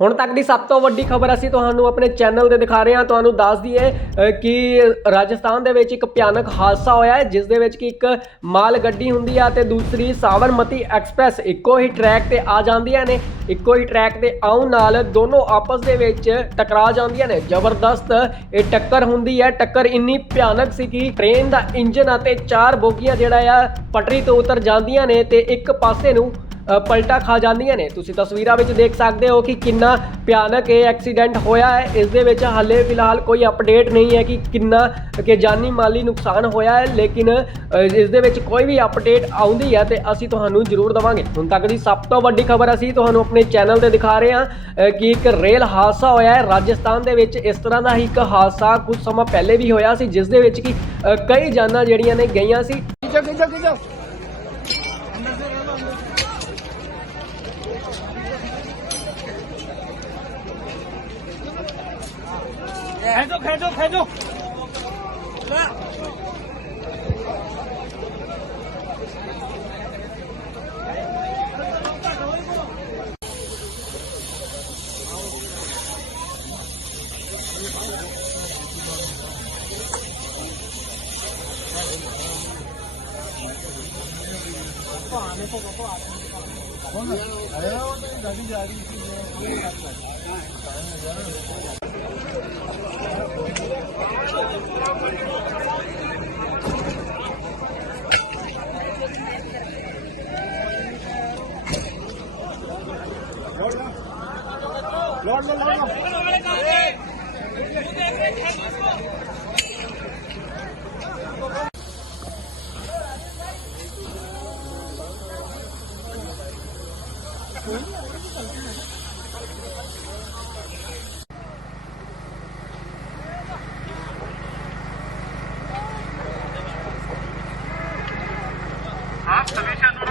ਹੁਣ ਤੱਕ ਦੀ ਸਭ ਤੋਂ ਵੱਡੀ ਖਬਰ ਅਸੀਂ ਤੁਹਾਨੂੰ ਆਪਣੇ ਚੈਨਲ ਤੇ ਦਿਖਾ ਰਹੇ ਹਾਂ। ਤੁਹਾਨੂੰ ਦੱਸ ਦਈਏ ਕਿ ਰਾਜਸਥਾਨ ਦੇ ਵਿੱਚ ਇੱਕ ਭਿਆਨਕ ਹਾਦਸਾ ਹੋਇਆ ਹੈ, ਜਿਸ ਦੇ ਵਿੱਚ ਕਿ ਇੱਕ ਮਾਲ ਗੱਡੀ ਹੁੰਦੀ ਆ ਤੇ ਦੂਸਰੀ ਸਾਵਰਮਤੀ ਐਕਸਪ੍ਰੈਸ ਇੱਕੋ ਹੀ ਟਰੈਕ ਤੇ ਆ ਜਾਂਦੀਆਂ ਨੇ। ਇੱਕੋ ਹੀ ਟਰੈਕ ਤੇ ਆਉਣ ਨਾਲ ਦੋਨੋਂ ਆਪਸ ਦੇ ਵਿੱਚ ਟਕਰਾ ਜਾਂਦੀਆਂ ਨੇ। ਜ਼ਬਰਦਸਤ ਇਹ ਟੱਕਰ ਹੁੰਦੀ ਹੈ। ਟੱਕਰ ਇੰਨੀ ਭਿਆਨਕ ਸੀ ਕਿ ਟ੍ਰੇਨ ਦਾ ਇੰਜਨ ਅਤੇ ਚਾਰ ਬੋਗੀਆਂ ਜਿਹੜਾ ਆ, ਪਟਰੀ ਤੋਂ ਉਤਰ ਜਾਂਦੀਆਂ ਨੇ ਤੇ ਇੱਕ ਪਾਸੇ ਨੂੰ ਪਲਟਾ ਖਾ ਜਾਂਦੀਆਂ ਨੇ। ਤੁਸੀਂ ਤਸਵੀਰਾਂ ਵਿੱਚ ਦੇਖ ਸਕਦੇ ਹੋ ਕਿ ਕਿੰਨਾ ਭਿਆਨਕ ਇਹ ਐਕਸੀਡੈਂਟ ਹੋਇਆ ਹੈ। ਇਸ ਦੇ ਵਿੱਚ ਹਾਲੇ ਫਿਲਹਾਲ ਕੋਈ ਅਪਡੇਟ ਨਹੀਂ ਹੈ ਕਿ ਕਿੰਨਾ ਕਿ ਜਾਨੀ ਮਾਲੀ ਨੁਕਸਾਨ ਹੋਇਆ ਹੈ। ਲੇਕਿਨ ਇਸ ਦੇ ਵਿੱਚ ਕੋਈ ਵੀ ਅਪਡੇਟ ਆਉਂਦੀ ਹੈ ਤੇ ਅਸੀਂ ਤੁਹਾਨੂੰ ਜ਼ਰੂਰ ਦਵਾਂਗੇ। ਹੁਣ ਤੱਕ ਦੀ ਸਭ ਤੋਂ ਵੱਡੀ ਖਬਰ ਅਸੀਂ ਤੁਹਾਨੂੰ ਆਪਣੇ ਚੈਨਲ ਤੇ ਦਿਖਾ ਰਹੇ ਹਾਂ ਕਿ ਇੱਕ ਰੇਲ ਹਾਦਸਾ ਹੋਇਆ ਹੈ। ਰਾਜਸਥਾਨ ਦੇ ਵਿੱਚ ਇਸ ਤਰ੍ਹਾਂ ਦਾ ਹੀ ਇੱਕ ਹਾਦਸਾ ਕੁਝ ਸਮਾਂ ਪਹਿਲੇ ਵੀ ਹੋਇਆ ਸੀ, ਜਿਸ ਦੇ ਵਿੱਚ ਕਿ ਕਈ ਜਾਨਾਂ ਜਿਹੜੀਆਂ ਨੇ ਗਈਆਂ ਸੀ। 开走开走开走来。 खींचो खींचो खींचो खेचो खेचो खेचो लौट लो 嗯好的好